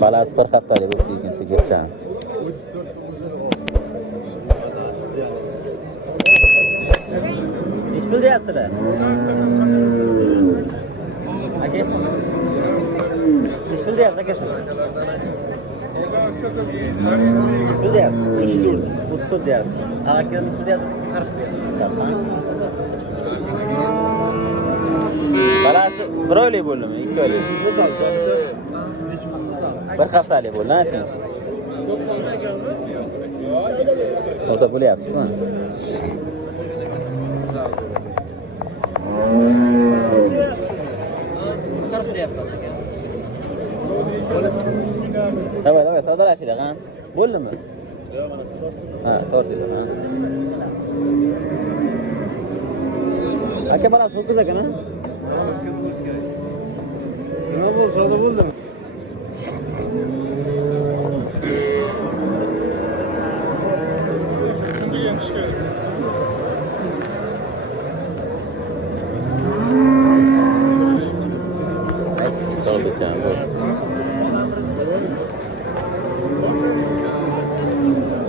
Balasi bir haftalik o'tdi ekan sigirchani. Ish bilyaptilar. Aka. Ish bilyapti aka siz. Bilyapti. 34 deyapti. Akam ish bilyapti. 40 deyapti. Balasi bir oylik bo'ldimi? 2 oylik. Bir haftalik bo'ldi, ayting. Savdo bo'lyapti-ku. Davay, savdolashinglar, ha? Bo'ldimi? Ha, tortinglar, ha. Aka balasi ho'kiz ekan, ha? Nima bo'ldi, savdo bo'ldimi?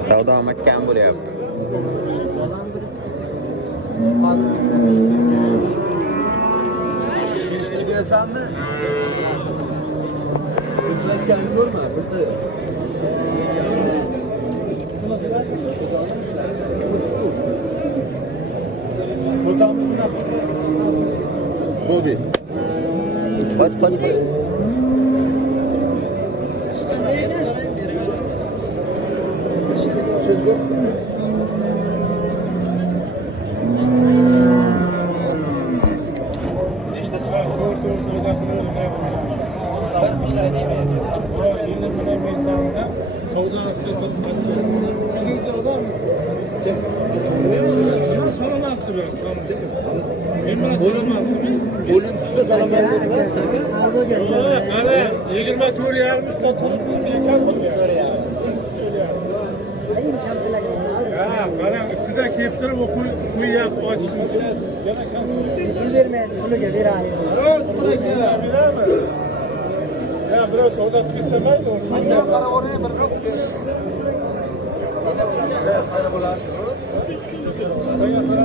Savdo makam bo'lyapti. Berasanmi? Bunchalar ko'rma, burada. Fotoğrafımız ne yapıyor? Bobby. Kaç. Boluntusu salamat Qara, 24 yarmishta turibdi ekan bu. Ha, qarang, ustida kelib turib qo'yyapti, ochiqmi? Pul bermaysiz, puliga berasiz. Ya, birov savdo qilsa mayli.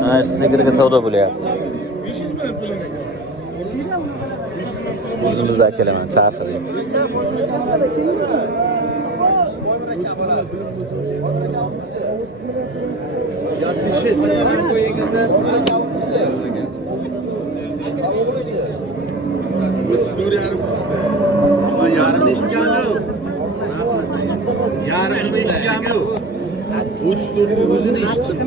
Ha, sigirga savdo bo'lyapti. 500 bilan pulini. O'zimizda kelaman, chaqiring. Yarın işlem yok. Yarın işlem yok. Uçturdu özünü iştirdi.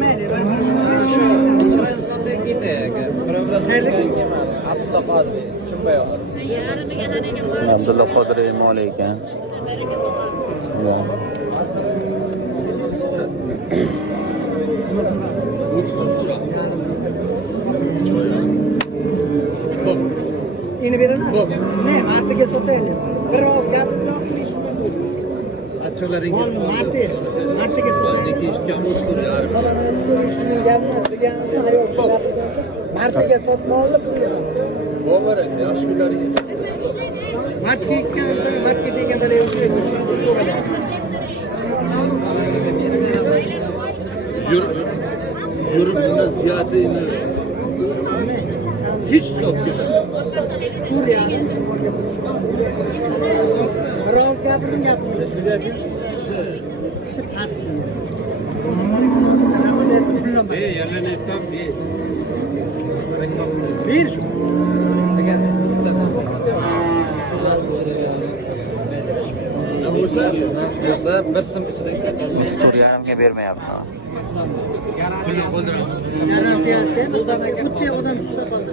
Abdulla Qodiriy mol ekan. Ini berana. Ne, martiga sotaylik. Bir oz gapingizni Açıkların martiga sotaylik. işlem uçturdu yarın. Martiga sotma olib, O var ya, yaş günleri. martiga deganda Yürümünden ziyade hiç yok gibi. Biroz gapiring. Yerlarni aytsam, Bir shu. Bo'lsa bir sim ichida. Suriyaga bermayapti. Garantiyasi bitta odam tushsa qoldi.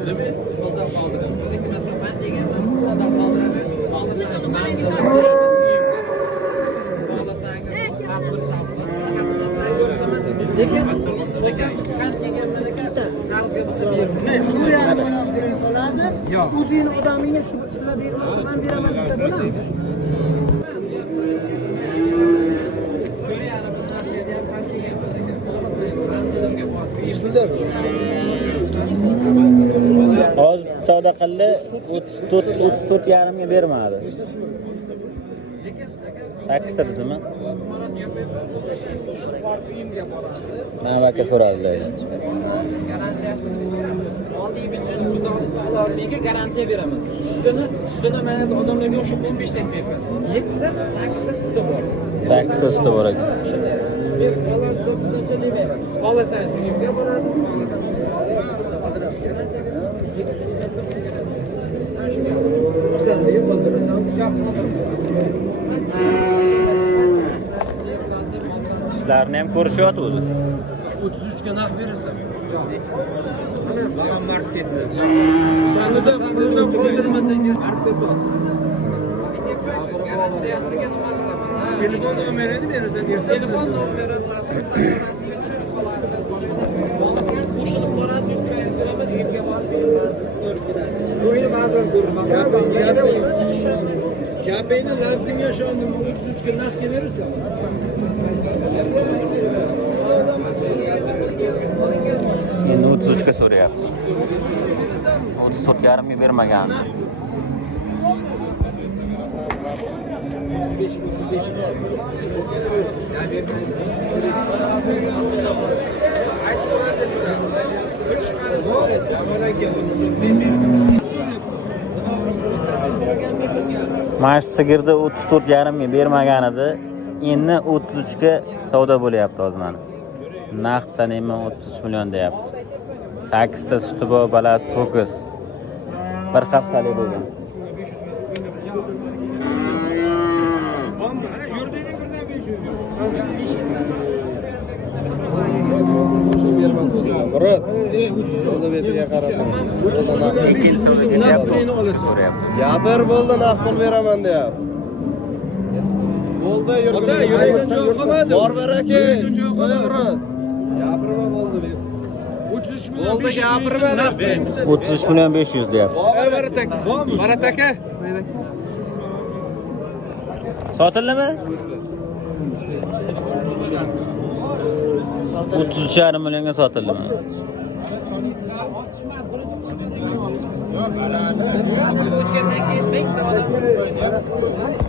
O'zingni odamingga shunlar bermasa men beraman desa bo'ladimi? Hozir savdo qildi, 34 yarimga bermadi. 8 ta dedimi? Mana aka so'radilar. Oldiga bechirish buzoliga garantiya beraman. Sutini mana odamlarga o'xshab 15 ta berman. 7 ta, 8 ta suti bor. 8 ta suti bor ekan. Bir bola ko'pincha demayman. Bolasangiz uyga boradi, Sen niye qoldirasan? Sizlarni ham ko'rishyapti. 33 ga naq berasan. Balam mart ketdi. Sanida bundan qoldirmasangiz garantiyasiga nima qilaman? telefon nomerini berasan, bersan. Telefon nomeri, bolasangiz qo'shilib borasiz, yurtmangiz beraman, uyga borib beraman. O'yini ba'zan ko'raman. Gapingni labzingga ishondim, 33 ga naqga berasan. Endi 33 ga so'rayapti. 34,5 ming bermagan. Mana shu sigirni 34,5 ming bermagan edi. Endi 33 ga savdo bo'lyapti hozir mana. Naqd sanayman 33 million deyapti. 8 ta suti bor, balasi ho'kiz. Bir haftalik bo'lgan. Murat, yo'lda betiga qarab. Ikkinchi savdoga ketyapti, so'rayapti. Gapir bo'ldi, naqd beraman deyapti. Bo'ldi, Ota, yuragim joy qolmadi. Bor baraka. Yuragim joy qolmadi. Murat. Gapirma bo'ldi. 33 million. Bo'ldi, gapirma. 33 million 500 deyapti. Murat aka. Sotildimi? 33,5 millionga sotildimi? O'tgandan keyin 1000 ta odam